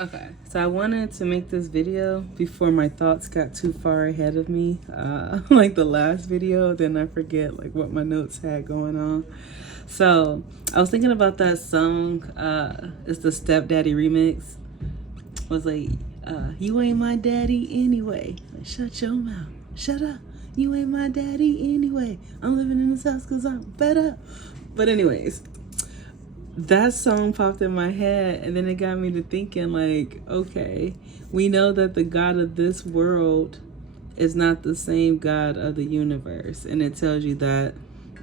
Okay, so I wanted to make this video before my thoughts got too far ahead of me, like the last video, then I forget like what my notes had going on. So I was thinking about that song, it's the Stepdaddy remix, was like, you ain't my daddy anyway, like, shut your mouth, shut up, you ain't my daddy anyway, I'm living in this house cause I'm fed up. But anyways, that song popped in my head, and then it got me to thinking like, okay, we know that the God of this world is not the same God of the universe, and it tells you that,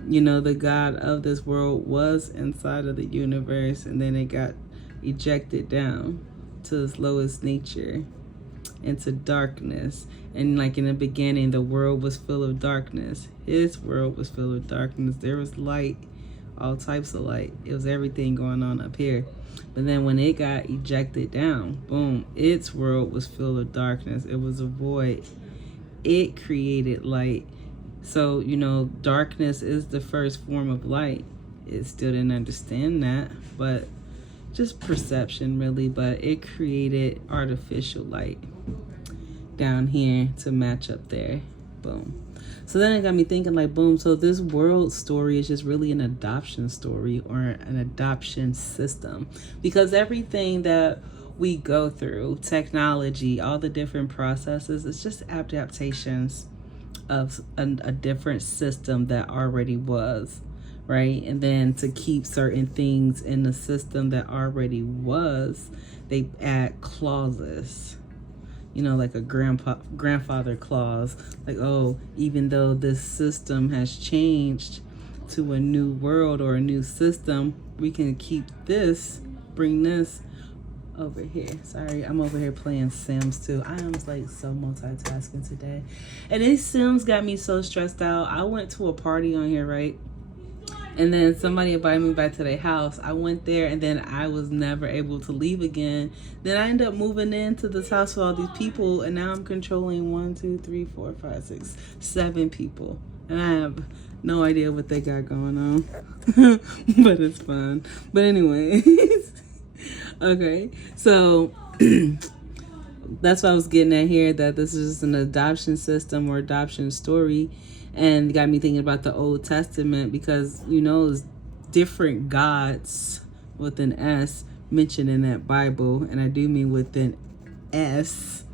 you know, the God of this world was inside of the universe, and then it got ejected down to its lowest nature, into darkness. And like in the beginning, the world was full of darkness. His world was full of darkness. There was light, all types of light. It was everything going on up here. But then when it got ejected down, boom, its world was full of darkness. It was a void. It created light. So, you know, darkness is the first form of light. It still didn't understand that, but just perception really. But it created artificial light down here to match up there. Boom. So then it got me thinking like, boom, so this world story is just really an adoption story or an adoption system, because everything that we go through, technology, all the different processes, it's just adaptations of a different system that already was, right? And then to keep certain things in the system that already was, they add clauses, you know, like a grandfather clause, like, oh, even though this system has changed to a new world or a new system, we can keep this, bring this over here. Sorry, I'm over here playing Sims too. I am like so multitasking today, and these Sims got me so stressed out. I went to a party on here, right? And then somebody invited me back to their house. I went there, and then I was never able to leave again. Then I ended up moving into this house with all these people, and now I'm controlling 1, 2, 3, 4, 5, 6, 7 people. And I have no idea what they got going on. But it's fun. But anyways, okay. So that's what I was getting at here, that this is an adoption system or adoption story. And it got me thinking about the Old Testament, because, you know, it's different gods with an S mentioned in that Bible. And I do mean with an S.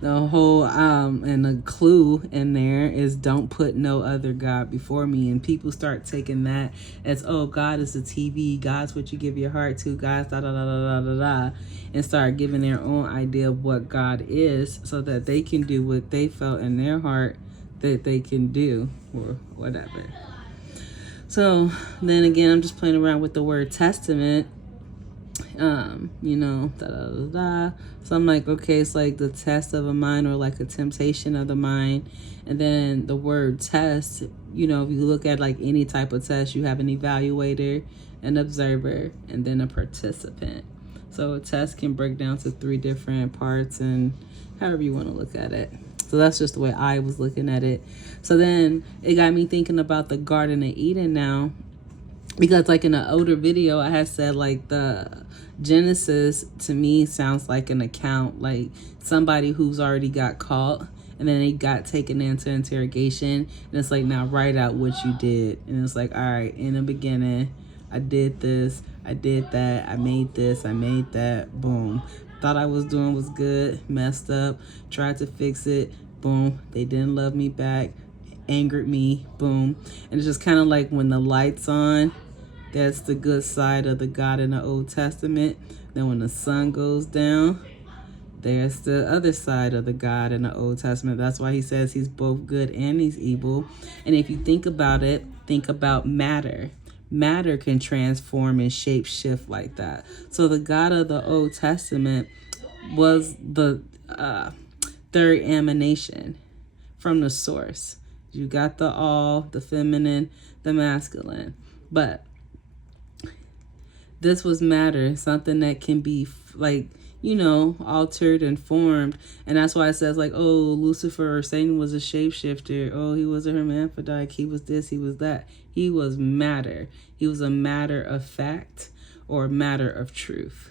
The whole and the clue in there is don't put no other God before me. And people start taking that as, oh, God is a TV, God's what you give your heart to, God's da da da da da da da, and start giving their own idea of what God is, so that they can do what they felt in their heart that they can do, or whatever. So then again, I'm just playing around with the word testament. You know, da da da da. So I'm like, okay, it's like the test of a mind, or like a temptation of the mind. And then the word test, you know, if you look at like any type of test, you have an evaluator, an observer, and then a participant. So a test can break down to 3 different parts, and however you want to look at it. So that's just the way I was looking at it. So then it got me thinking about the Garden of Eden now, because like in an older video I had said like the Genesis to me sounds like an account, like somebody who's already got caught and then they got taken into interrogation, and it's like, now write out what you did. And it's like, all right, in the beginning I did this, I did that, I made this, I made that, boom. Thought I was doing was good, messed up, tried to fix it, boom, they didn't love me back, angered me, boom. And it's just kind of like when the light's on, that's the good side of the God in the Old Testament. Then when the sun goes down, there's the other side of the God in the Old Testament. That's why he says he's both good and he's evil. And if you think about it, think about matter. Matter can transform and shape shift like that. So the God of the Old Testament was the third emanation from the source. You got the all, the feminine, the masculine. But this was matter, something that can be like, you know, altered and formed. And that's why it says like, oh, Lucifer or Satan was a shapeshifter. Oh, he was a hermaphrodite. He was this, he was that. He was matter. He was a matter of fact or matter of truth.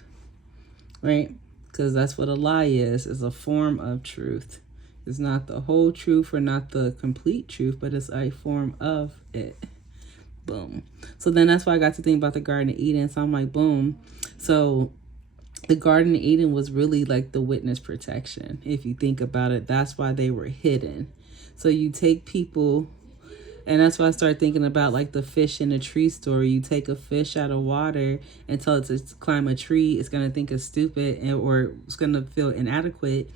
right? Because that's what a lie is a form of truth. It's not the whole truth or not the complete truth, but it's a form of it. Boom. So then that's why I got to think about the Garden of Eden. So I'm like, boom. So the Garden of Eden was really like the witness protection. If you think about it, that's why they were hidden. So you take people, and that's why I started thinking about like the fish in a tree story. You take a fish out of water and tell it to climb a tree. It's going to think it's stupid or it's going to feel inadequate.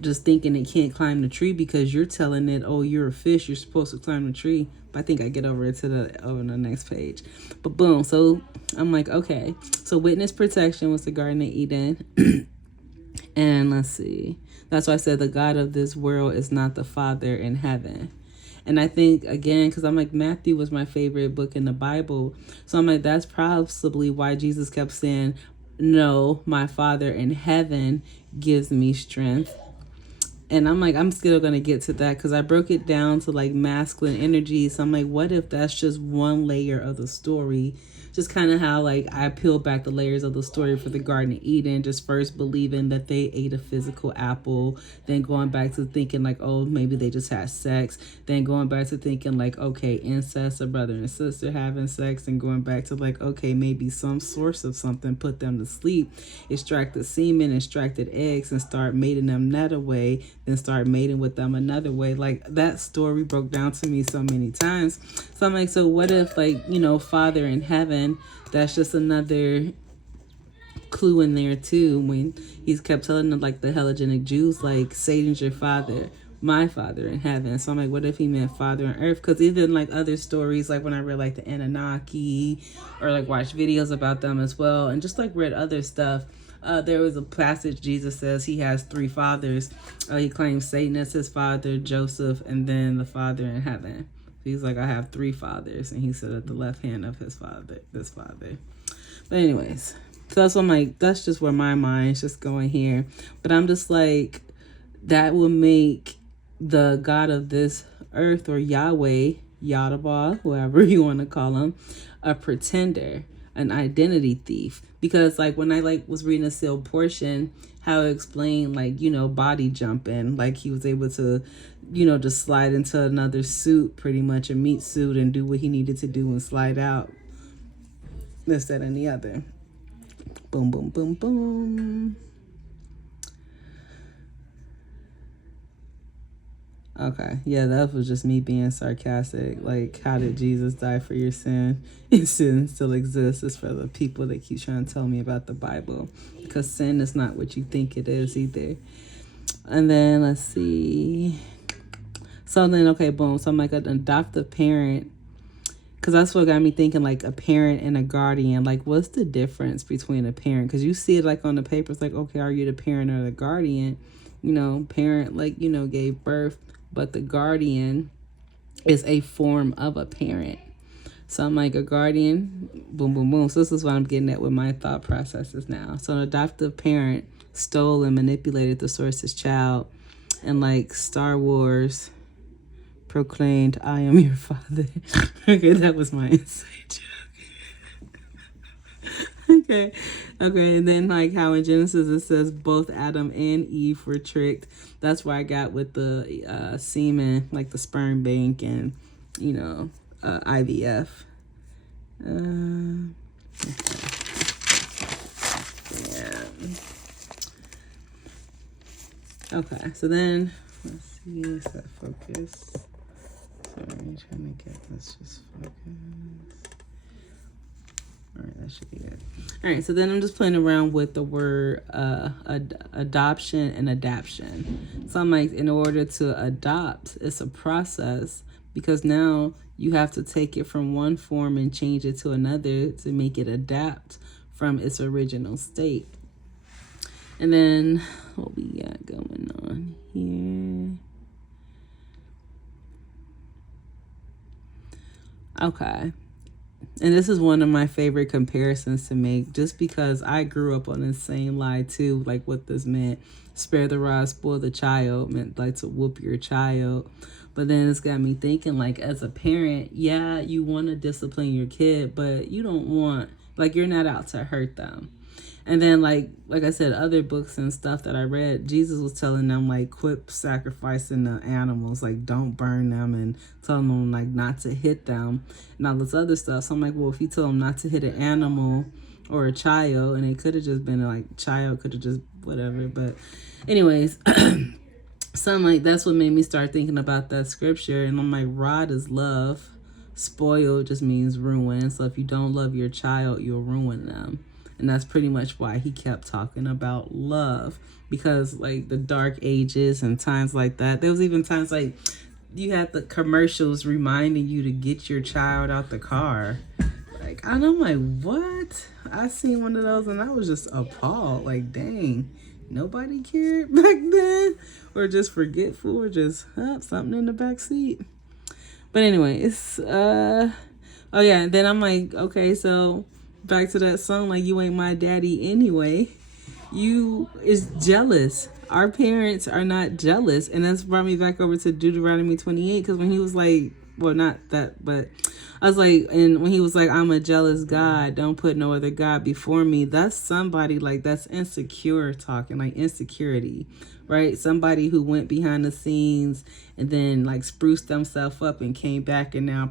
Just thinking it can't climb the tree because you're telling it, oh, you're a fish. You're supposed to climb the tree. But I think I get over it to the next page. But boom. So I'm like, okay. So witness protection was the Garden of Eden. And let's see. That's why I said the God of this world is not the Father in heaven. And I think, again, because I'm like, Matthew was my favorite book in the Bible. So I'm like, that's possibly why Jesus kept saying, no, my Father in heaven gives me strength. And I'm like, I'm still going to get to that because I broke it down to like masculine energy. So I'm like, what if that's just one layer of the story? Just kind of how like I peeled back the layers of the story for the Garden of Eden, just first believing that they ate a physical apple, then going back to thinking like, oh, maybe they just had sex, then going back to thinking like, okay, incest, a brother and sister having sex, and going back to like, okay, maybe some source of something put them to sleep, extracted semen, extracted eggs, and start mating them that way, then start mating with them another way. Like that story broke down to me so many times. So I'm like, so what if like, you know, Father in heaven, that's just another clue in there too, when he's kept telling them like the Hellenic Jews, like Satan's your father, my Father in heaven. So I'm like, what if he meant Father on earth? Because even like other stories, like when I read like the Anunnaki or like watched videos about them as well, and just like read other stuff, there was a passage Jesus says he has three fathers. He claims Satan as his father, Joseph, and then the Father in heaven. He's like, I have three fathers, and he said at the left hand of his father, this father. But anyways, so that's what I'm like, that's just where my mind's just going here. But I'm just like, that will make the God of this earth, or Yahweh, Yadabah, whoever you want to call him, a pretender, an identity thief. Because like when I like was reading a sealed portion, how it explained like, you know, body jumping, like he was able to, you know, just slide into another suit, pretty much a meat suit, and do what he needed to do and slide out. This, that, and the other. Boom, boom, boom, boom. Okay, yeah, that was just me being sarcastic. Like, how did Jesus die for your sin? Your sin still exists. It's for the people that keep trying to tell me about the Bible. Because sin is not what you think it is either. And then, let's see. So then, okay, boom. So I'm like an adoptive parent. Because that's what got me thinking, like a parent and a guardian. Like, what's the difference between a parent? Because you see it like on the papers, like, okay, are you the parent or the guardian? You know, parent, like, you know, gave birth. But the guardian is a form of a parent. So I'm like, a guardian, boom, boom, boom. So this is what I'm getting at with my thought processes now. So an adoptive parent stole and manipulated the source's child. And like Star Wars proclaimed, I am your father. Okay, that was my inside joke. Okay, and then like how in Genesis it says both Adam and Eve were tricked. That's where I got with the semen, like the sperm bank and, you know, IVF. Yeah. Okay, so then let's see, set focus. Sorry, I'm trying to get, let's just focus. All right, that should be good. All right, so then I'm just playing around with the word adoption and adaption. So I'm like, in order to adopt, it's a process, because now you have to take it from one form and change it to another to make it adapt from its original state. And then what we got going on here? Okay. And this is one of my favorite comparisons to make, just because I grew up on the same lie too, like what this meant. Spare the rod, spoil the child, meant like to whoop your child. But then it's got me thinking, like, as a parent, yeah, you want to discipline your kid, but you don't want, like, you're not out to hurt them. And then like I said, other books and stuff that I read, Jesus was telling them like quit sacrificing the animals, like don't burn them, and telling them like not to hit them and all this other stuff. So I'm like, well, if you tell them not to hit an animal or a child, and it could have just been like child, could have just whatever. But anyways, so I'm like, that's what made me start thinking about that scripture. And I'm like, rod is love, spoil just means ruin. So if you don't love your child, you'll ruin them. And that's pretty much why he kept talking about love, because like the dark ages and times like that, there was even times like you had the commercials reminding you to get your child out the car. Like, and I'm like, what? I seen one of those and I was just appalled. Like, dang, nobody cared back then, or just forgetful, or just something in the back seat. But anyway, it's oh yeah, and then I'm like, okay, so back to that song, like, you ain't my daddy anyway. You is jealous. Our parents are not jealous. And that's brought me back over to Deuteronomy 28, because when he was like, well, not that, but I was like, and when he was like, I'm a jealous God, don't put no other God before me, that's somebody like, that's insecure talking, like insecurity, right? Somebody who went behind the scenes and then like spruced themselves up and came back and now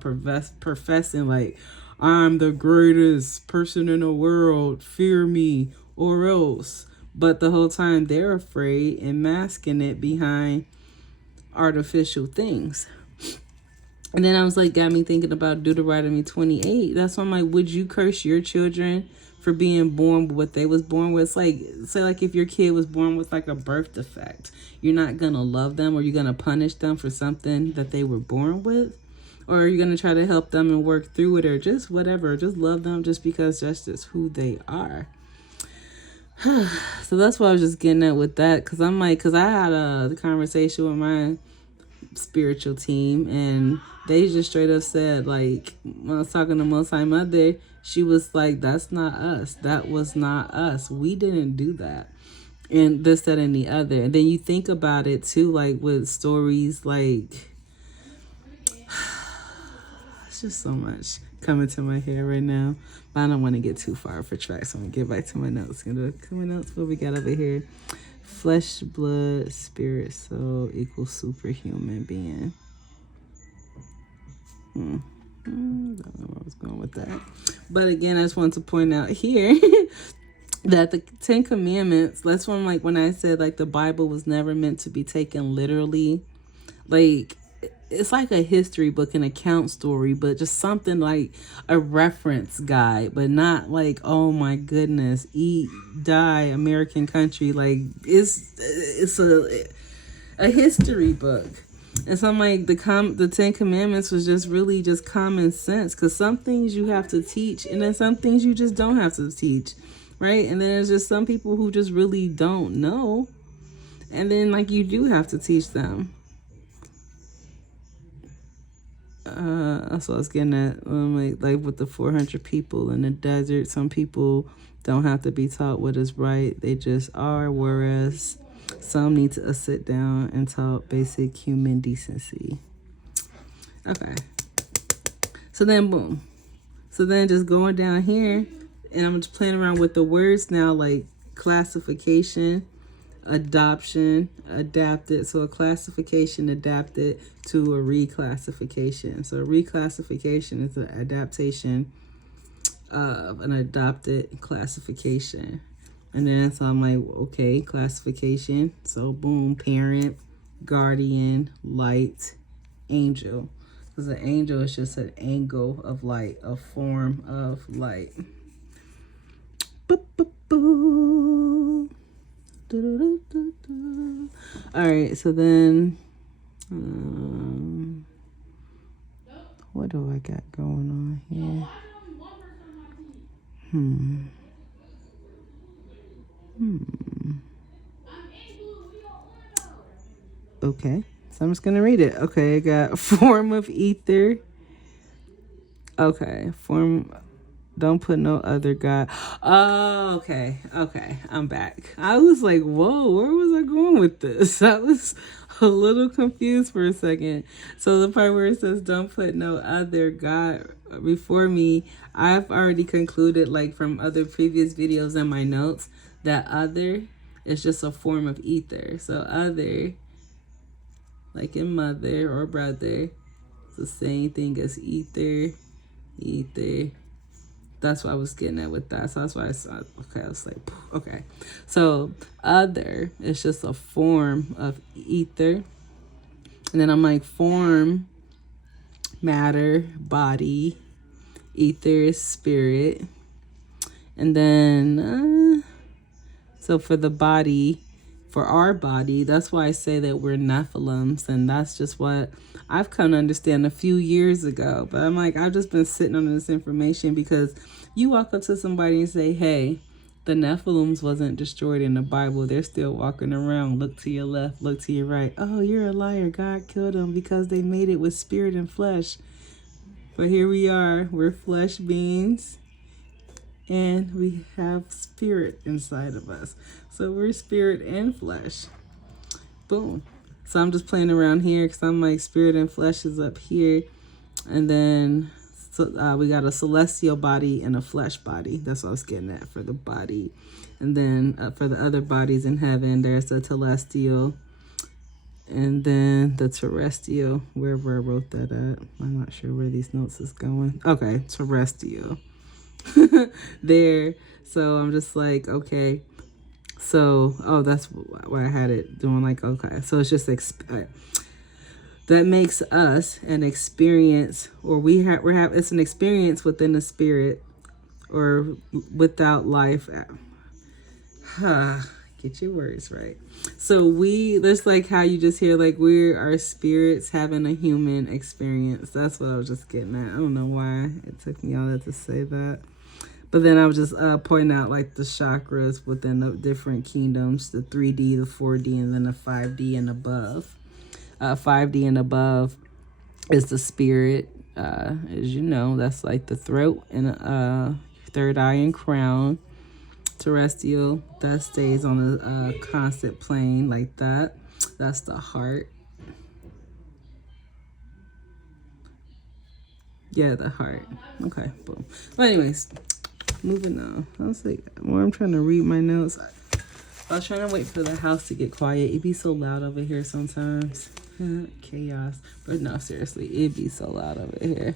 professing like, I'm the greatest person in the world, fear me or else. But the whole time they're afraid and masking it behind artificial things. And then I was like, got me thinking about Deuteronomy 28. That's why I'm like, would you curse your children for being born with what they was born with? It's like, say like if your kid was born with like a birth defect, you're not going to love them, or you're going to punish them for something that they were born with? Or are you going to try to help them and work through it, or just whatever, just love them just because that's just who they are? So that's what I was just getting at with that, because I'm like, because I had the conversation with my spiritual team, and they just straight up said, like, when I was talking to Most High Mother, she was like, that's not us. That was not us. We didn't do that. And this, that, and the other. And then you think about it too, like with stories like, it's just so much coming to my head right now. But I don't want to get too far off track, so I'm going to get back to my notes. What we got over here. Flesh, blood, spirit, soul equals superhuman being. Don't know where I was going with that. But again, I just wanted to point out here that the 10 Commandments, that's when, like, when I said, like, the Bible was never meant to be taken literally. Like, it's like a history book, an account story, but just something like a reference guide, but not like, oh my goodness, eat, die, American country. Like, it's a history book. And so I'm like, the 10 Commandments was just really just common sense, because some things you have to teach, and then some things you just don't have to teach, right? And then there's just some people who just really don't know, and then like you do have to teach them. That's what I was getting at. Like with the 400 people in the desert, some people don't have to be taught what is right. They just are, whereas some need to sit down and taught basic human decency. Okay. So then, boom. So then just going down here, and I'm just playing around with the words now, like classification, adoption, adapted. So a classification adapted to a reclassification. So a reclassification is an adaptation of an adopted classification. And then so I'm like, okay, classification. So boom, parent, guardian, light, angel. Because an angel is just an angle of light, a form of light. Boop, boop, boop. All right, so then what do I got going on here? Okay, so I'm just gonna read it. Okay, I got form of ether. Okay, form. Don't put no other God. Oh, okay. I'm back. I was like, whoa, where was I going with this? I was a little confused for a second. So the part where it says, don't put no other God before me, I've already concluded, like from other previous videos and my notes, that other is just a form of ether. So other, like in mother or brother, it's the same thing as ether, ether. That's what I was getting at with that. So that's why I saw, okay, I was like, okay. So other is just a form of ether. And then I'm like, form, matter, body, ether is spirit. And then, so for the body, for our body, that's why I say that we're Nephilims. And that's just what I've come to understand a few years ago. But I'm like, I've just been sitting on this information because you walk up to somebody and say, hey, the Nephilims wasn't destroyed in the Bible. They're still walking around. Look to your left, look to your right. Oh, you're a liar. God killed them because they made it with spirit and flesh. But here we are. We're flesh beings. And we have spirit inside of us. So we're spirit and flesh. Boom. So I'm just playing around here because I'm like, spirit and flesh is up here. And then so, we got a celestial body and a flesh body. That's what I was getting at for the body. And then for the other bodies in heaven, there's the telestial. And then the terrestrial. Wherever I wrote that at. I'm not sure where these notes is going. Okay, terrestrial. There. So I'm just like, okay. So, oh, that's why I had it doing like, okay. So it's just that makes us an experience, or it's an experience within the spirit, or without life. Get your words right. So that's like how you just hear like we're our spirits having a human experience. That's what I was just getting at. I don't know why it took me all that to say that. But then I was just pointing out like the chakras within the different kingdoms, the 3D, the 4D, and then the 5D and above. 5D and above is the spirit. As you know, that's like the throat and third eye and crown. Terrestrial, that stays on a constant plane like that. That's the heart. Yeah, the heart. Okay, boom. Well, anyways, moving on. I was like, I'm trying to read my notes. I was trying to wait for the house to get quiet. It'd be so loud over here sometimes. Chaos. But no, seriously, it'd be so loud over here.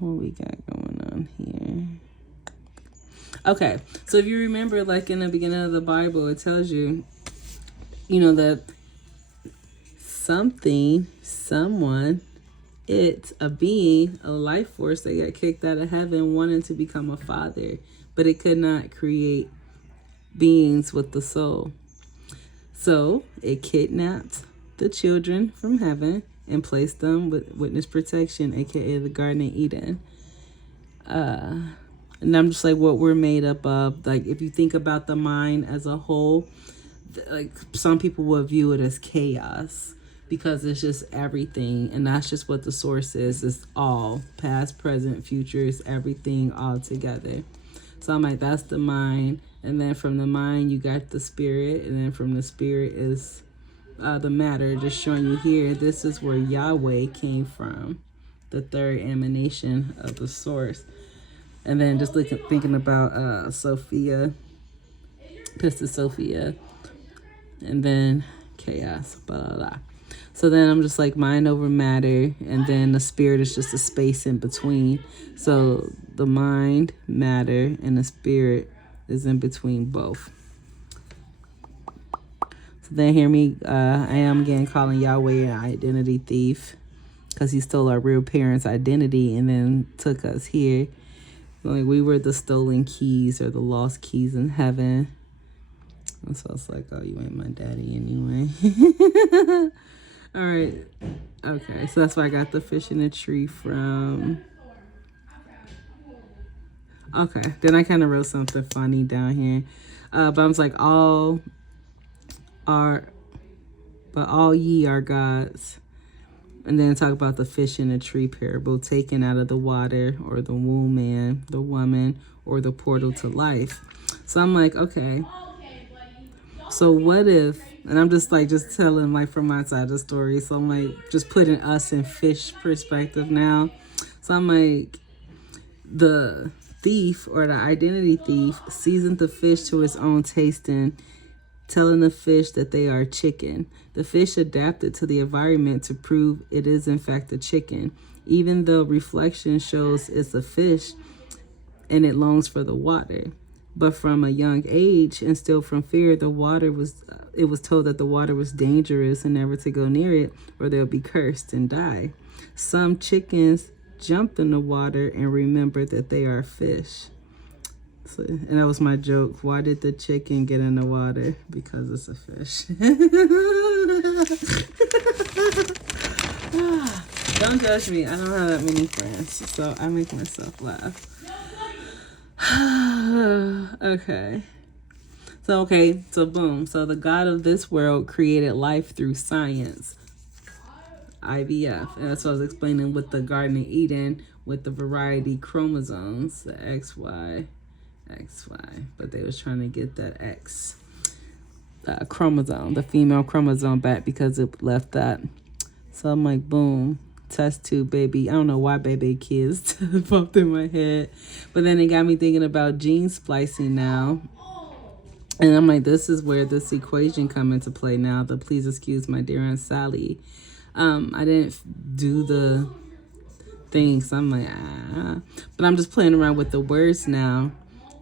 What we got going on here? Okay, so if you remember, like in the beginning of the Bible, it tells you, that something, someone, a being, a life force that got kicked out of heaven wanted to become a father, but it could not create beings with the soul. So it kidnapped the children from heaven and placed them with witness protection, aka the Garden of Eden. And I'm just like, what we're made up of. Like, if you think about the mind as a whole, like some people will view it as chaos because it's just everything. And that's just what the source is. It's all past, present, future, it's everything all together. So I'm like, that's the mind. And then from the mind, you got the spirit. And then from the spirit is the matter. Just showing you here, this is where Yahweh came from. The third emanation of the source. And then just thinking about Sophia, Pistis Sophia, and then chaos, blah, blah, blah. So then I'm just like mind over matter, and then the spirit is just a space in between. So the mind, matter, and the spirit is in between both. So then hear me, I am again calling Yahweh an identity thief because he stole our real parents' identity and then took us here. Like we were the stolen keys or the lost keys in heaven. And so it's like, oh, you ain't my daddy anyway. All right. Okay. So that's why I got the fish in a tree from. Okay. Then I kind of wrote something funny down here. But I was like, all ye are gods. And then talk about the fish in a tree parable, taken out of the water, or the womb man, the woman, or the portal to life. So I'm like, okay. So what if, and I'm just telling like from my side of the story. So I'm like just putting us in fish perspective now. So I'm like, the thief or the identity thief seasoned the fish to his own tasting, telling the fish that they are chicken. The fish adapted to the environment to prove it is in fact a chicken, even though reflection shows it's a fish and it longs for the water. But from a young age, and still from fear, it was told that the water was dangerous and never to go near it, or they'll be cursed and die. Some chickens jumped in the water and remembered that they are fish. So, and that was my joke. Why did the chicken get in the water? Because it's a fish. Don't judge me. I don't have that many friends, so I make myself laugh. Okay. So boom. So the God of this world created life through science. IVF. And that's what I was explaining with the Garden of Eden with the variety chromosomes, the XY. But they was trying to get that X chromosome, the female chromosome back because it left that. So I'm like, boom. Test tube baby. I don't know why baby kids popped in my head, but then it got me thinking about gene splicing now, and I'm like, this is where this equation come into play now. The please excuse my dear Aunt Sally. I didn't do the thing, so I'm like, but I'm just playing around with the words now.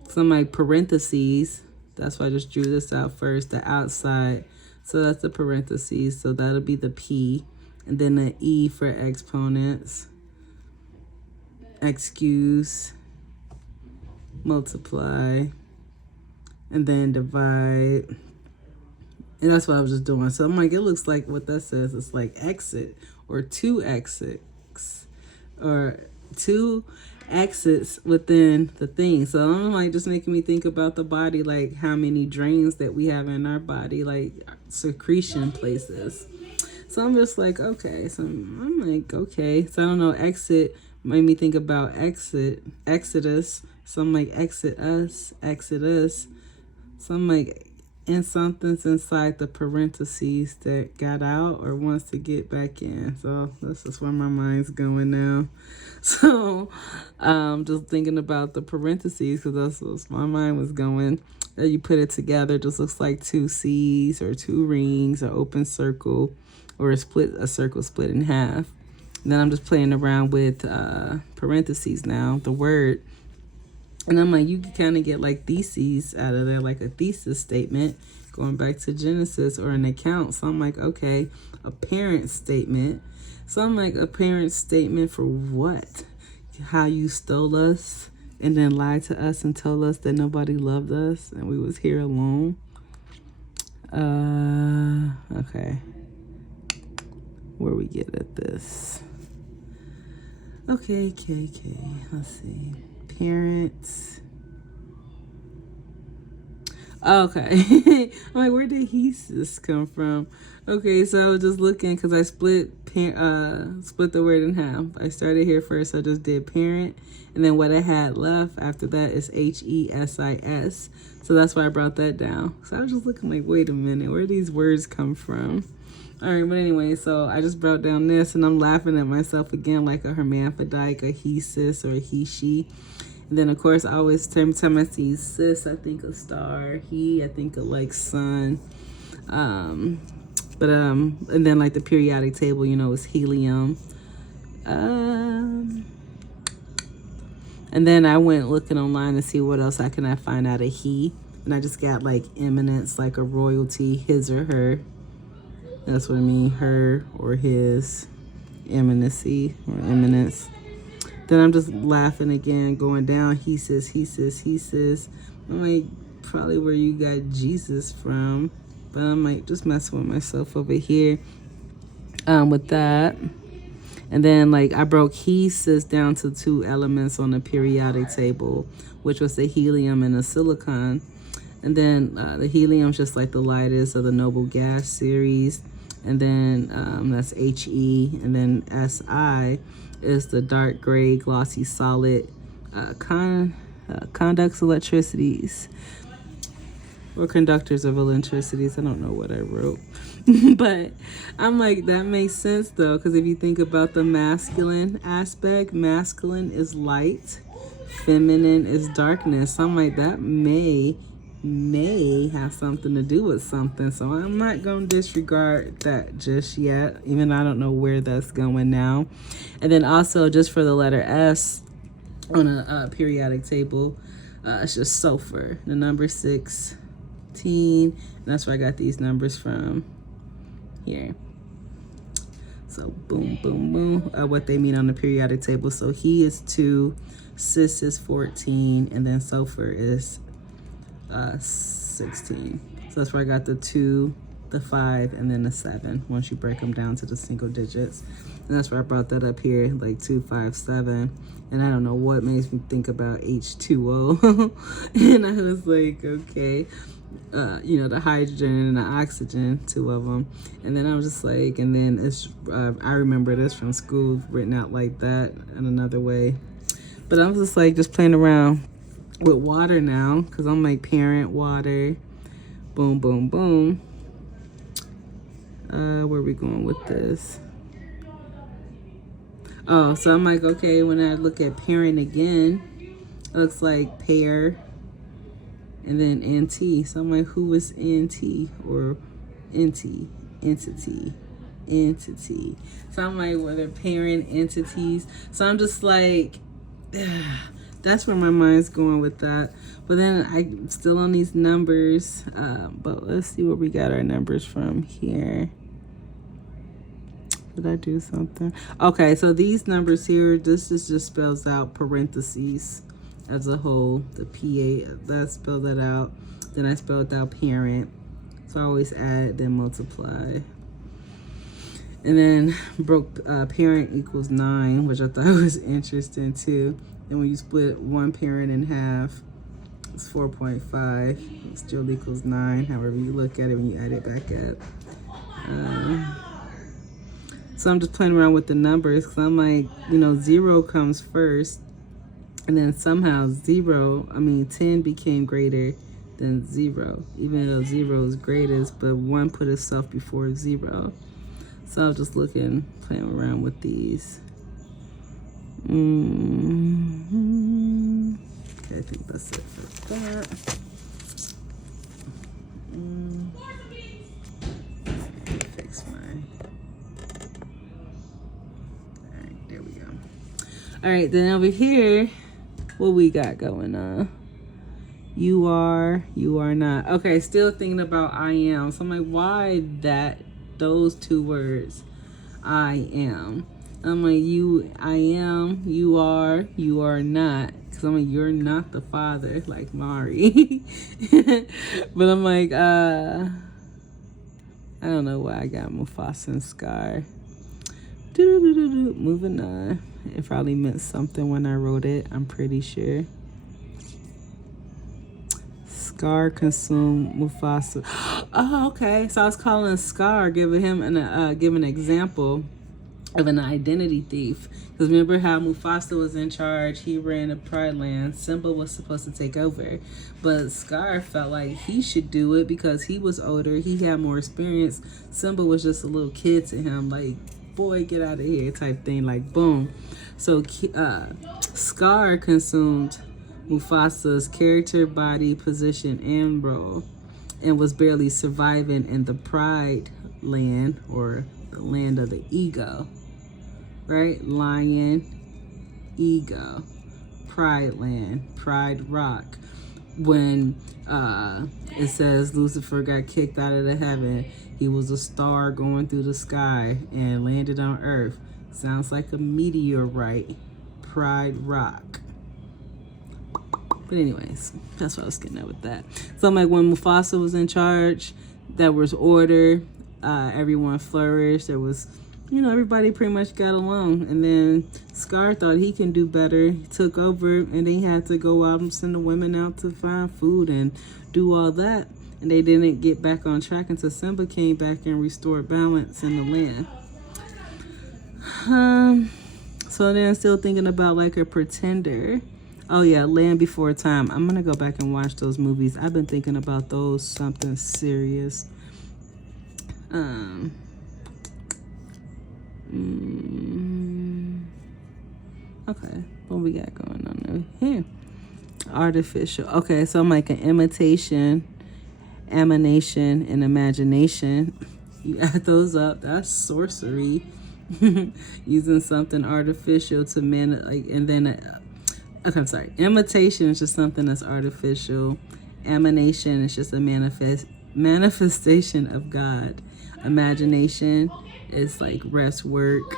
So I'm like, parentheses. That's why I just drew this out first. The outside, so that's the parentheses. So that'll be the P. And then the E for exponents, excuse, multiply, and then divide. And that's what I was just doing. So I'm like, it looks like what that says. It's like exit or two exits or two exits within the thing. So I'm like, just making me think about the body, like how many drains that we have in our body, like secretion places. So I'm just like, okay. So I'm like, okay. So I don't know, exit made me think about exodus. So I'm like, exodus. So I'm like, and something's inside the parentheses that got out or wants to get back in. So this is where my mind's going now. So just thinking about the parentheses, because that's what my mind was going. You put it together, just looks like two C's or two rings or open circle. Or a circle split in half. And then I'm just playing around with parentheses now, the word. And I'm like, you can kind of get like theses out of there, like a thesis statement, going back to Genesis, or an account. So I'm like, okay, a parent statement. So I'm like, a parent statement for what? How you stole us and then lied to us and told us that nobody loved us and we was here alone. Okay. Where we get at this. Okay. Let's see. Parents. Okay. I'm like, where did hesis come from? Okay, so I was just looking because I split the word in half. I started here first. I just did parent, and then what I had left after that is HESIS. So that's why I brought that down. So I was just looking like, wait a minute, where do these words come from? All right, but anyway, so I just brought down this, and I'm laughing at myself again, like a hermaphrodite, a he, sis, or a he, she. And then, of course, I always, every time I see sis, I think of star. He, I think of, like, sun. And then, like, the periodic table, you know, is helium. And then I went looking online to see what else I can find out of he. And I just got, like, eminence, like a royalty, his or her. That's what I mean, her or his, eminency or eminence. Then I'm just laughing again, going down. He says. I'm like, probably where you got Jesus from. But I'm like, just messing with myself over here with that. And then, like, I broke he says down to two elements on the periodic table, which was the helium and the silicon. And then the helium's just like the lightest of the noble gas series. And then that's He. And then Si is the dark gray, glossy, solid conducts electricities. or conductors of electricities. I don't know what I wrote. But I'm like, that makes sense though, because if you think about the masculine aspect, masculine is light, feminine is darkness. So I'm like, that may have something to do with something. So I'm not going to disregard that just yet, even though I don't know where that's going now. And then also, just for the letter S on a periodic table, it's just sulfur, the number 16. And that's where I got these numbers from here. So boom, boom, boom, what they mean on the periodic table. So he is 2, cis is 14, and then sulfur is 16. So that's where I got the 2, the 5, and then the 7 once you break them down to the single digits. And that's where I brought that up here, like 2, 5, 7. And I don't know what makes me think about H2O. And I was like, okay, you know, the hydrogen and the oxygen, 2 of them. And then I was just like, and then it's I remember this from school, written out like that in another way. But I was just like, just playing around with water now, because I'm like, parent, water, boom, boom, boom. Where are we going with this? Oh, so I'm like, okay, when I look at parent again, it looks like pair and then NT. So I'm like, who is NT or entity? So I'm like, well, they're parent entities. So I'm just like, that's where my mind's going with that. But then I'm still on these numbers. But let's see where we got our numbers from here. Did I do something? Okay, so these numbers here, this is just spells out parentheses as a whole. The PA, that spelled that out. Then I spelled out parent. So I always add, then multiply. And then broke parent equals 9, which I thought was interesting too. And when you split one parent in half, it's 4.5. It still equals 9, however you look at it when you add it back up. So I'm just playing around with the numbers, because I'm like, you know, 0 comes first. And then somehow 10 became greater than 0. Even though 0 is greatest, but 1 put itself before 0. So I was just playing around with these. Okay, I think that's it for that. Fix my... Alright, there we go. Alright, then over here, what we got going on? You are not. Okay, still thinking about I am. So I'm like, why those 2 words? I am. I'm like, I am, you are not. Because I'm like, you're not the father, like Mari. But I'm like, I don't know why I got Mufasa and Scar. Moving on. It probably meant something when I wrote it, I'm pretty sure. Scar consumed Mufasa. Oh, okay. So I was calling Scar, giving an example of an identity thief. Because remember how Mufasa was in charge, he ran a Pride Land, Simba was supposed to take over. But Scar felt like he should do it because he was older, he had more experience. Simba was just a little kid to him, like, boy, get out of here type thing, like, boom. So Scar consumed Mufasa's character, body, position, and role, and was barely surviving in the Pride Land, or the land of the ego. Right? Lion, ego, Pride Land, Pride Rock. When it says Lucifer got kicked out of the heaven, he was a star going through the sky and landed on earth. Sounds like a meteorite. Pride Rock. But anyways, that's what I was getting at with that. So I'm like, when Mufasa was in charge, there was order. Everyone flourished. There was, everybody pretty much got along. And then Scar thought he can do better. He took over, and they had to go out and send the women out to find food and do all that. And they didn't get back on track until Simba came back and restored balance in the land. So then still thinking about like a pretender. Oh yeah, Land Before Time. I'm gonna go back and watch those movies. I've been thinking about those, something serious. Um, okay, what we got going on over here? Artificial. Okay, so I'm like an imitation, emanation, and imagination. You add those up, that's sorcery. Using something artificial to and then okay, I'm sorry. Imitation is just something that's artificial. Emanation is just a manifestation of God. Imagination is like rest, work.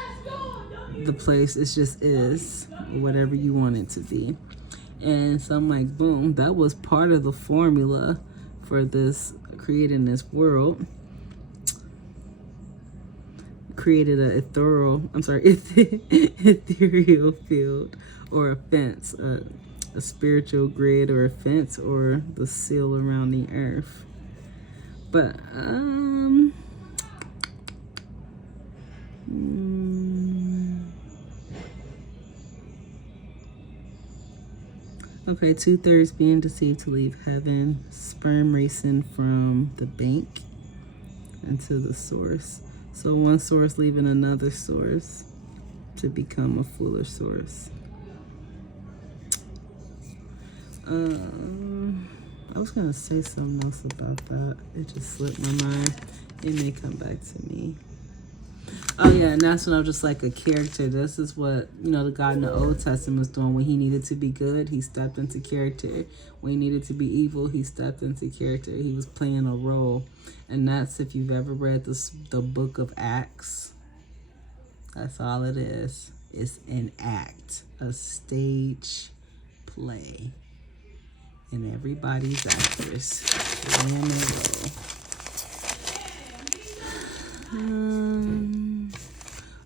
The place it just is, whatever you want it to be. And so I'm like, boom, that was part of the formula for this, creating this world. Created a ethereal field, or a fence, a spiritual grid, or a fence, or the seal around the earth. But okay, 2/3 being deceived to leave heaven, sperm racing from the bank into the source. So one source leaving another source to become a fuller source. I was gonna say something else about that. It just slipped my mind. It may come back to me. Oh yeah, and that's when I was just like a character. This is what, the God in the Old Testament was doing. When he needed to be good, he stepped into character. When he needed to be evil, he stepped into character. He was playing a role. And that's, if you've ever read the book of Acts, that's all it is. It's an act, a stage play. And everybody's actors playing their role.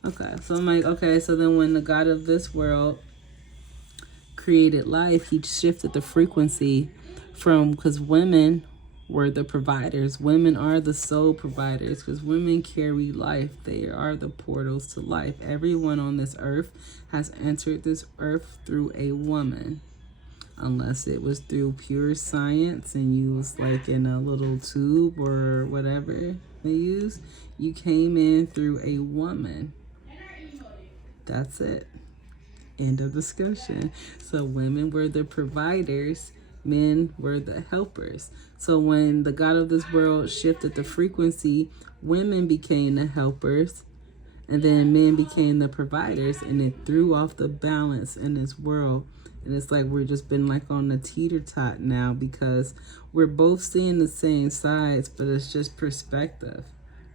Okay, so I'm like, okay, so then when the God of this world created life, he shifted the frequency from, because women were the providers. Women are the sole providers, because women carry life. They are the portals to life. Everyone on this earth has entered this earth through a woman. Unless it was through pure science and you was like in a little tube or whatever they use. You came in through a woman. That's it. End of discussion. So women were the providers, men were the helpers. So when the God of this world shifted the frequency, women became the helpers, and then men became the providers, and it threw off the balance in this world. And it's like we're just been like on the teeter-tot now, because we're both seeing the same sides, but it's just perspective,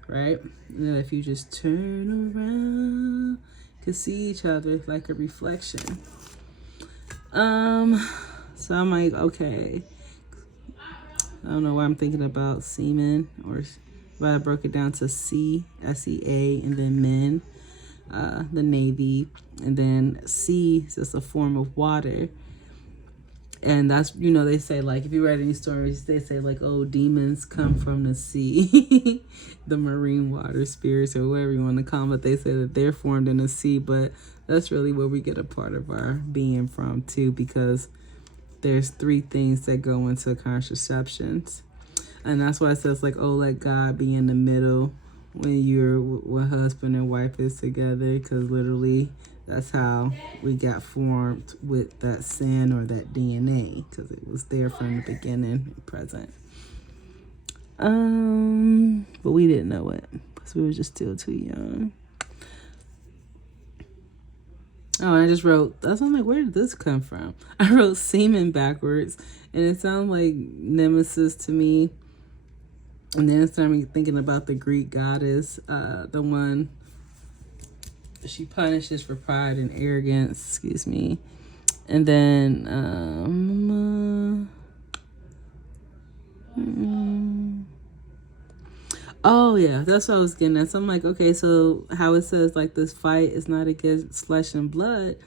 right? And then if you just turn around, you can see each other like a reflection. So I'm like, okay. I don't know why I'm thinking about semen, but I broke it down to C, S-E-A, and then men, the Navy, and then sea is just a form of water. And that's, they say, like, if you read any stories, they say, like, oh, demons come from the sea, the marine water spirits, or whatever you want to call them, but they say that they're formed in the sea, but that's really where we get a part of our being from, too, because there's 3 things that go into contraceptions. And that's why it says, like, oh, let God be in the middle when you're when husband and wife is together, because literally that's how we got formed with that sin or that DNA, because it was there from the beginning, present. But we didn't know it because we were just still too young. Oh, and I just wrote, I'm like, where did this come from? I wrote semen backwards, and it sounds like Nemesis to me. And then it started me thinking about the Greek goddess, the one, she punishes for pride and arrogance, excuse me. And then, oh yeah, that's what I was getting at. So I'm like, okay, so how it says like this fight is not against flesh and blood.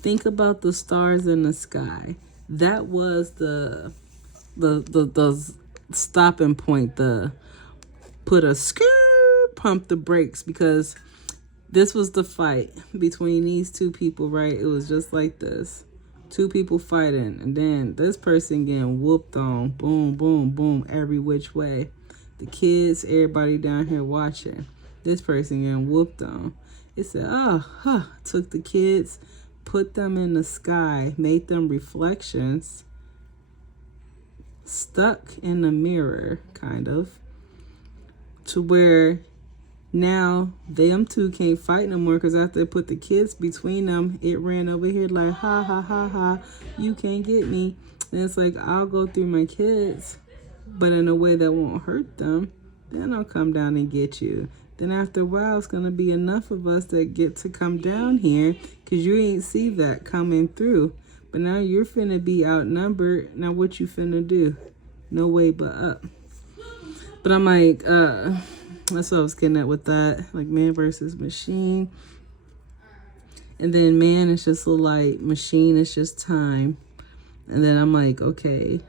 Think about the stars in the sky. That was the stopping point, the put a pump the brakes, because this was the fight between these 2 people, right? It was just like this. Two people fighting, and then this person getting whooped on. Boom, boom, boom, every which way. The kids, everybody down here watching. This person getting whooped on. It said, took the kids, put them in the sky, made them reflections, stuck in the mirror, kind of, to where now them two can't fight no more, because after they put the kids between them, it ran over here like, ha, ha, ha, ha, you can't get me. And it's like, I'll go through my kids, but in a way that won't hurt them. Then I'll come down and get you. Then after a while, it's going to be enough of us that get to come down here, because you ain't see that coming through. But now you're finna be outnumbered. Now what you finna do? No way but up. But I'm like, that's what I was getting at with that. Like man versus machine. And then man is just a light. Machine is just time. And then I'm like, okay,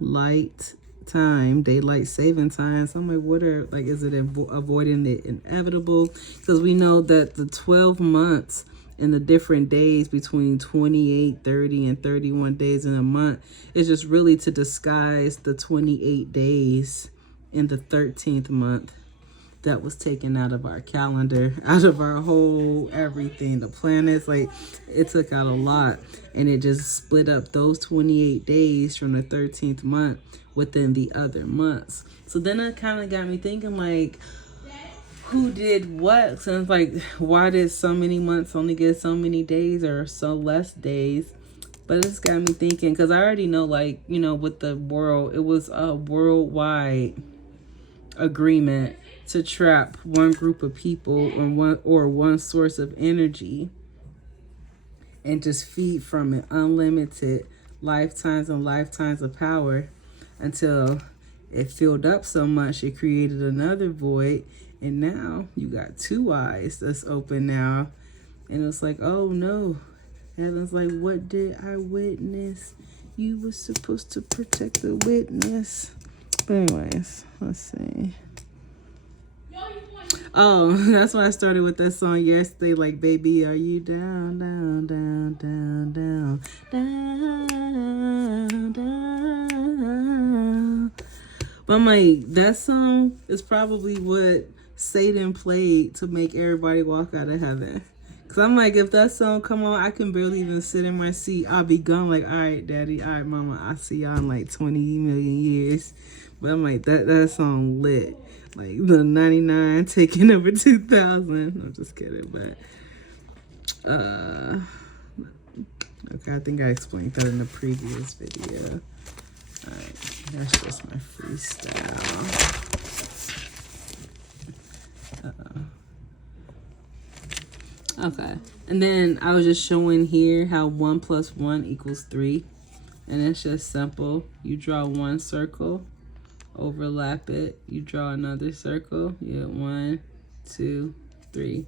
light, time, daylight saving time. So I'm like, what are, like, is it avoiding the inevitable? Because we know that the 12 months and the different days between 28, 30, and 31 days in a month is just really to disguise the 28 days in the 13th month that was taken out of our calendar, out of our whole everything, the planets. Like, it took out a lot, and it just split up those 28 days from the 13th month within the other months. So then it kind of got me thinking, like, who did what? So it's like, why did so many months only get so many days or so less days? But it's got me thinking, because I already know, like, you know, with the world, it was a worldwide agreement to trap one group of people or one source of energy and just feed from it unlimited lifetimes and lifetimes of power until it filled up so much it created another void. And now you got two eyes that's open now. And it's like, oh no. Heaven's like, what did I witness? You were supposed to protect the witness. But anyways, let's see. Oh, that's why I started with that song yesterday. Like, baby, are you down, down, down, down, down, down, down? But I'm like, that song is probably what Satan played to make everybody walk out of heaven. Because I'm like, if that song come on, I can barely even sit in my seat. I'll be gone. Like, all right, daddy, all right, mama, I'll see y'all in like 20 million years. But I'm like, that song lit. Like the 99 taking over 2000. I'm just kidding, but okay, I think I explained that in the previous video. Alright, that's just my freestyle. Okay, and then I was just showing here how 1 + 1 = 3, and it's just simple. You draw one circle, overlap it, you draw another circle, you get 1, 2, 3.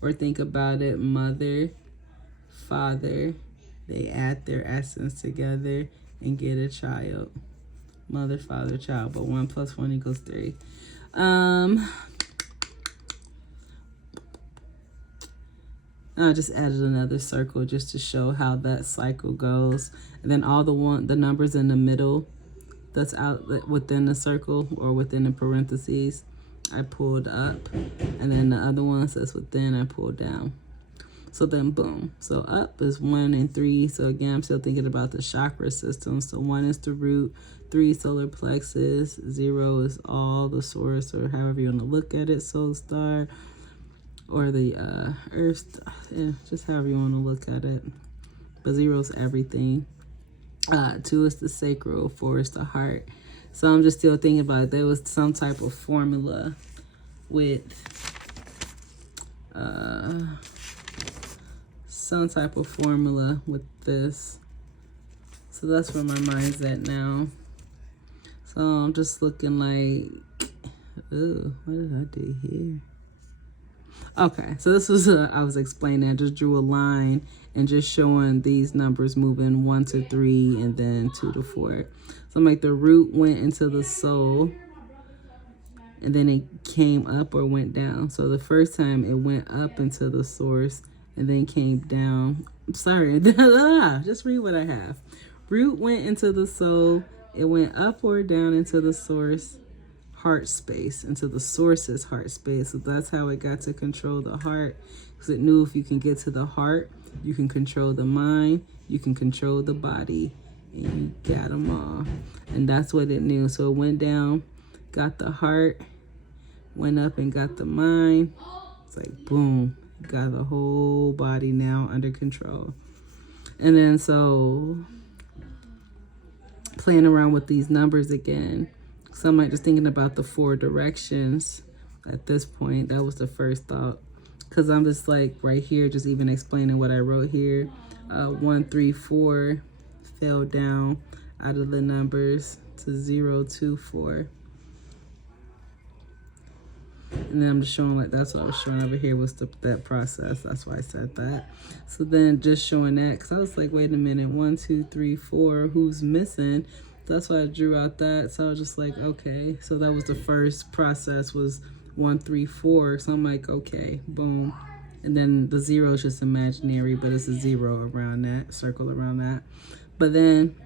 Or think about it, mother, father, they add their essence together and get a child. Mother, father, child. But 1 + 1 = 3. I just added another circle just to show how that cycle goes. And then all the numbers in the middle that's out within the circle or within the parentheses, I pulled up. And then the other ones that's within, I pulled down. So then boom. So up is 1 and 3. So again, I'm still thinking about the chakra system. So 1 is the root, 3 solar plexus, 0 is all the source, or however you want to look at it, soul star, or the earth, yeah, just however you want to look at it. But 0 is everything. 2 is the sacral, 4 is the heart. So I'm just still thinking about it. There was some type of formula with this. So that's where my mind's at now. So I'm just looking like, ooh, what did I do here? Okay, so this was I was explaining. I just drew a line and just showing these numbers moving 1 to 3 and then 2 to 4. So I'm like, the root went into the soul and then it came up or went down. So the first time it went up into the source and then came down sorry, just read what I have. Root went into the soul. It went up or down into the source heart space, into the source's heart space. So that's how it got to control the heart, because it knew if you can get to the heart, you can control the mind, you can control the body, and you got them all. And that's what it knew. So it went down, got the heart, went up and got the mind. It's like boom, got the whole body now under control. And then so playing around with these numbers again. So I'm like just thinking about the 4 directions at this point. That was the first thought. Because I'm just like right here, just even explaining what I wrote here. 1, 3, 4 fell down out of the numbers to 0, 2, 4. And then I'm just showing like that's what I was showing over here was that process. That's why I said that. So then just showing that, because I was like, wait a minute, 1, 2, 3, 4, who's missing? That's why I drew out that. So I was just like, okay. So that was the first process was 1, 3, 4. So I'm like, okay, boom. And then the 0 is just imaginary, but it's a 0 around that, circle around that. But then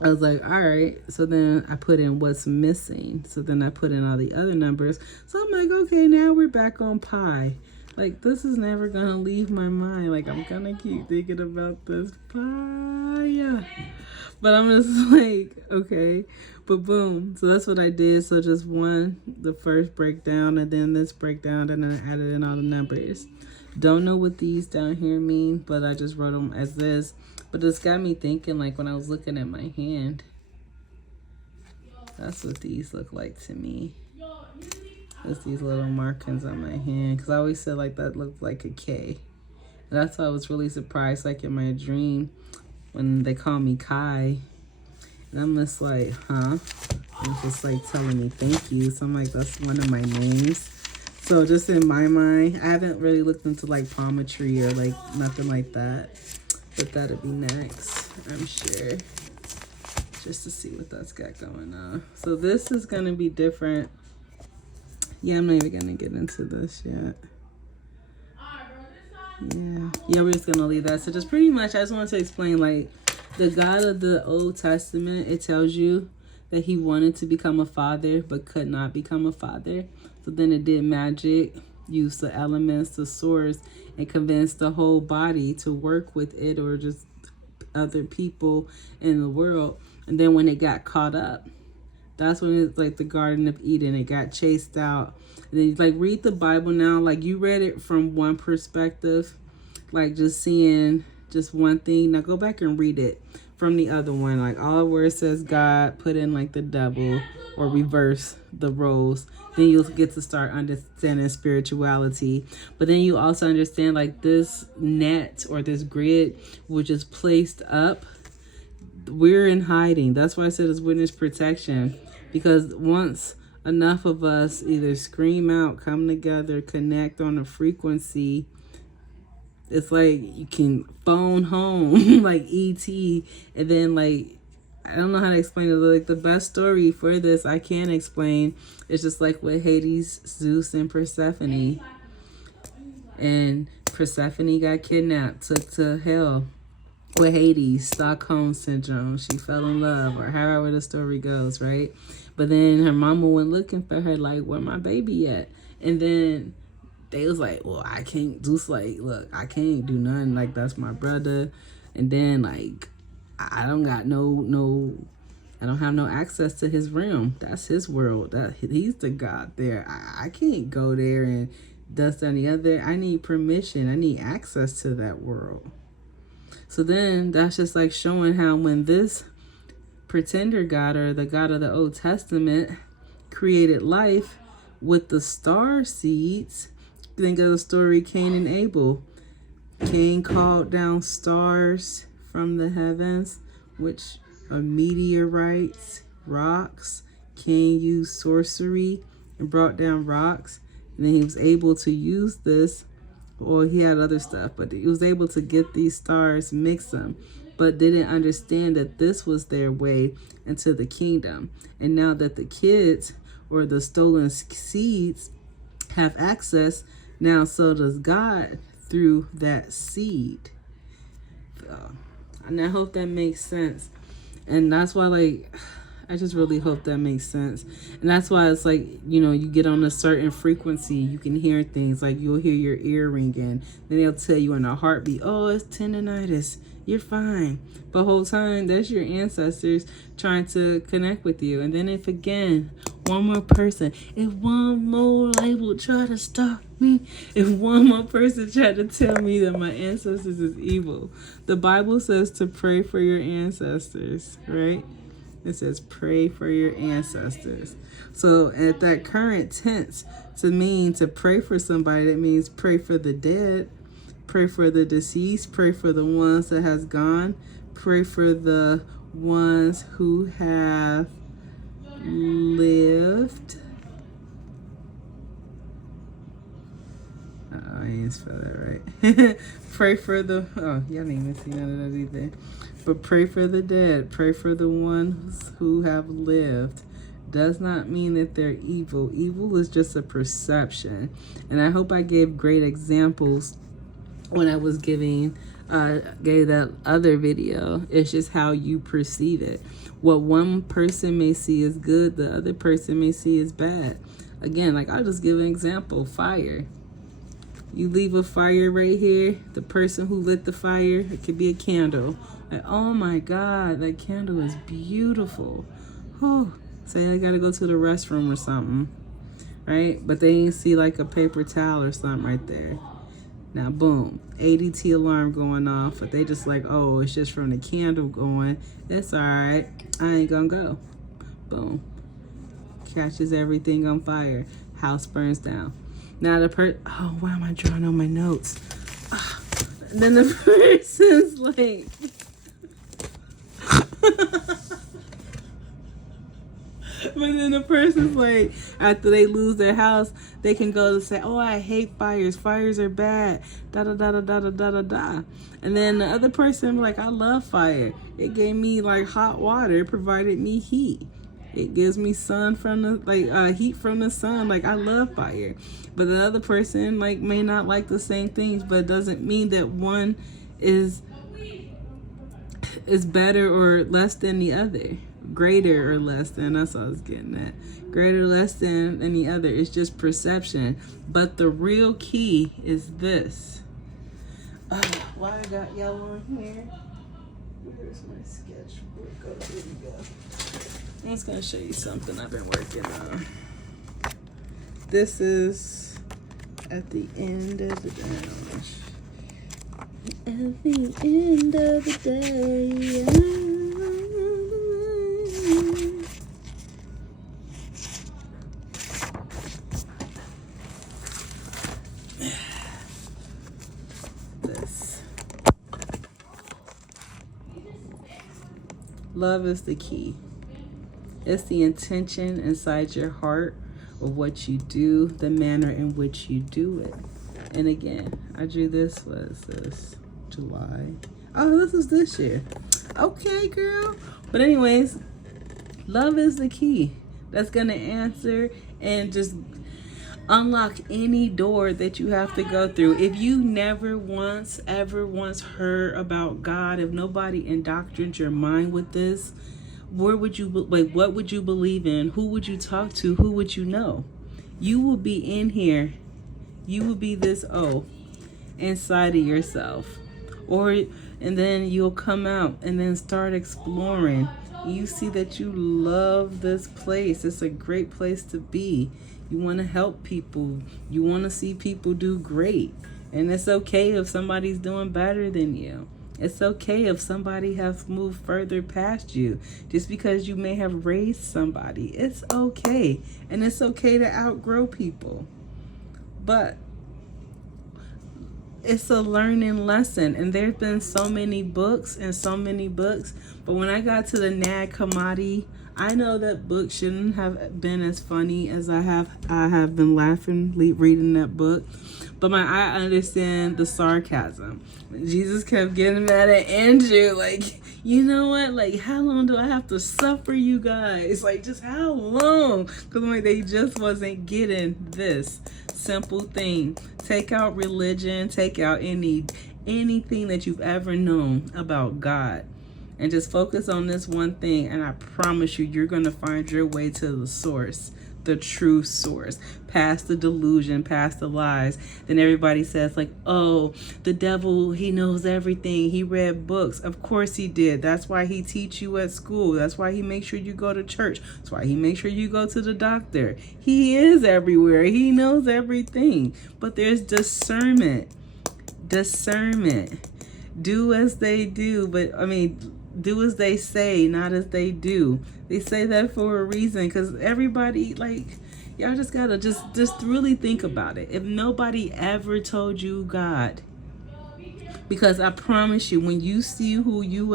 I was like, all right. So then I put in what's missing. So then I put in all the other numbers. So I'm like, okay, now we're back on pi. Like, this is never going to leave my mind. Like, I'm going to keep thinking about this pi. Yeah. But I'm just like, okay. But boom. So that's what I did. So just the first breakdown, and then this breakdown, and then I added in all the numbers. Don't know what these down here mean, but I just wrote them as this. But it's got me thinking, like, when I was looking at my hand, that's what these look like to me. It's these little markings on my hand. Because I always said, like, that looked like a K. And that's why I was really surprised, like, in my dream, when they call me Kai. And I'm just like, huh? And it's just, like, telling me thank you. So I'm like, that's one of my names. So just in my mind, I haven't really looked into, like, palmetry or, like, nothing like that. But that'll be next, I'm sure. Just to see what that's got going on. So this is going to be different. Yeah, I'm not even going to get into this yet. Yeah, we're just going to leave that. So just pretty much, I just wanted to explain, like, the God of the Old Testament, it tells you that he wanted to become a father, but could not become a father. So then it did magic, used the elements, the source, and convinced the whole body to work with it or just other people in the world. And then when it got caught up, that's when it's like the Garden of Eden. It got chased out. And then you like read the Bible now. Like you read it from one perspective, like just seeing just one thing. Now go back and read it from the other one. Like all where it says God, put in like the double or reverse the roles. Then you'll get to start understanding spirituality. But then you also understand like this net or this grid, which is placed up. We're in hiding. That's why I said it's witness protection. Because once enough of us either scream out, come together, connect on a frequency, it's like you can phone home like E.T. And then like, I don't know how to explain it. Like the best story for this I can explain is just like with Hades, Zeus, and Persephone. And Persephone got kidnapped, took to hell with Hades, Stockholm Syndrome. She fell in love, or however the story goes, right? But then her mama went looking for her, like, where my baby at? And then they was like, well, I can't do, like, look, I can't do nothing. Like, that's my brother. And then, like, I don't got I don't have no access to his realm. That's his world. He's the God there. I can't go there and dust any other. I need permission. I need access to that world. So then that's just like showing how when this pretender God or the God of the Old Testament created life with the star seeds, think of the story Cain and Abel. Cain called down stars from the heavens, which are meteorites, rocks. Cain used sorcery and brought down rocks. And then he was able to use this. Well, he had other stuff, but he was able to get these stars, mix them, but didn't understand that this was their way into the kingdom. And now that the kids or the stolen seeds have access, now so does God through that seed. And I hope that makes sense. And that's why, like, I just really hope that makes sense. And that's why it's like, you know, you get on a certain frequency, you can hear things. Like, you'll hear your ear ringing. Then they'll tell you in a heartbeat, oh, it's tendonitis. You're fine. But the whole time, that's your ancestors trying to connect with you. And then if, again, one more person, if one more label try to stop me, if one more person try to tell me that my ancestors is evil, the Bible says to pray for your ancestors, right? It says pray for your ancestors. So at that current tense, to pray for somebody, that means pray for the dead, pray for the deceased, pray for the ones that has gone, pray for the ones who have lived. I didn't spell that right. Pray for the, y'all didn't even see none of that either. But pray for the dead, pray for the ones who have lived. Does not mean that they're evil. Evil is just a perception. And I hope I gave great examples when I was gave that other video. It's just how you perceive it. What one person may see as good, the other person may see as bad. Again, like, I'll just give an example. Fire. You leave a fire right here. The person who lit the fire, it could be a candle. Like, oh my God, that candle is beautiful. Oh, say I gotta go to the restroom or something, right? But they ain't see like a paper towel or something right there. Now, boom, ADT alarm going off, but they just like, oh, it's just from the candle going. That's all right. I ain't gonna go. Boom. Catches everything on fire. House burns down. Now oh, why am I drawing on my notes? Then the person's like, but then the person's like, after they lose their house, they can go to say, oh, I hate fires. Fires are bad. Da da da da da da da da da. And then the other person like, I love fire. It gave me like hot water. It provided me heat. It gives me sun from the heat from the sun. Like, I love fire. But the other person like may not like the same things, but it doesn't mean that one is better or less than the other. Greater or less than, that's what I was getting at. Greater or less than any other. It's just perception. But the real key is this. Why I got yellow in here? Where's my sketchbook? Oh, here we go. I'm just gonna show you something I've been working on. This is at the end of the day. At the end of the day. This. Love is the key. It's the intention inside your heart of what you do, the manner in which you do it. And again, I drew this, was this July? Oh, this is this year. Okay, girl. But anyways, love is the key. That's gonna answer and just unlock any door that you have to go through. If you never once, ever once heard about God, if nobody indoctrinated your mind with this, where would you, like, what would you believe in? Who would you talk to? Who would you know? You will be in here. You will be this inside of yourself. And then you'll come out and then start exploring. You see that you love this place. It's a great place to be. You want to help people. You want to see people do great. And it's okay if somebody's doing better than you. It's okay if somebody has moved further past you. Just because you may have raised somebody. It's okay. And it's okay to outgrow people. But it's a learning lesson. And there's been so many books. But when I got to the Nag Hammadi, I know that book shouldn't have been as funny as I have been laughing reading that book. But I understand the sarcasm. Jesus kept getting mad at Andrew. Like, you know what? Like, how long do I have to suffer you guys? Like, just how long? Because like, they just wasn't getting this simple thing. Take out religion. Take out any anything that you've ever known about God and just focus on this one thing, and I promise you, you're going to find your way to the source, the true source, past the delusion, past the lies. Then everybody says like, oh, the devil, he knows everything. He read books. Of course he did. That's why he teach you at school. That's why he makes sure you go to church. That's why he makes sure you go to the doctor. He is everywhere. He knows everything. But there's discernment. Discernment. Do as they do, but I mean, do as they say, not as they do. They say that for a reason, because everybody, like, y'all just gotta just really think about it. If nobody ever told you God, because I promise you, when you see who you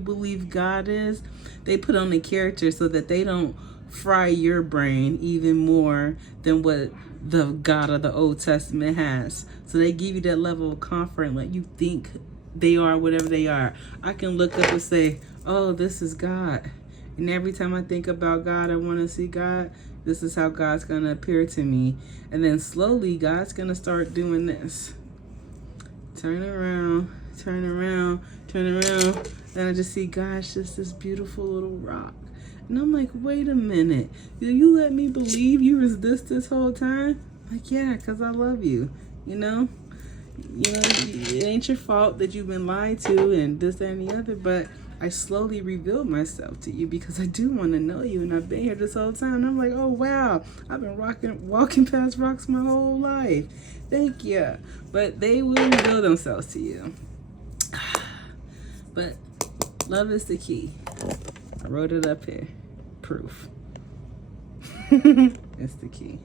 believe God is, they put on the character so that they don't fry your brain even more than what the God of the Old Testament has. So they give you that level of comfort and let you think they are whatever they are. I can look up and say, oh, this is God. And every time I think about God, I want to see God. This is how God's going to appear to me. And then slowly, God's going to start doing this. Turn around, turn around, turn around. Then I just see God's just this beautiful little rock. And I'm like, wait a minute. Did you let me believe you was this whole time? Like, yeah, because I love you, you know? You know, it ain't your fault that you've been lied to and this, that, and the other, but I slowly revealed myself to you because I do want to know you, and I've been here this whole time. And I'm like, oh, wow, I've been walking past rocks my whole life. Thank you. But they will reveal themselves to you. But love is the key. I wrote it up here. Proof. It's the key.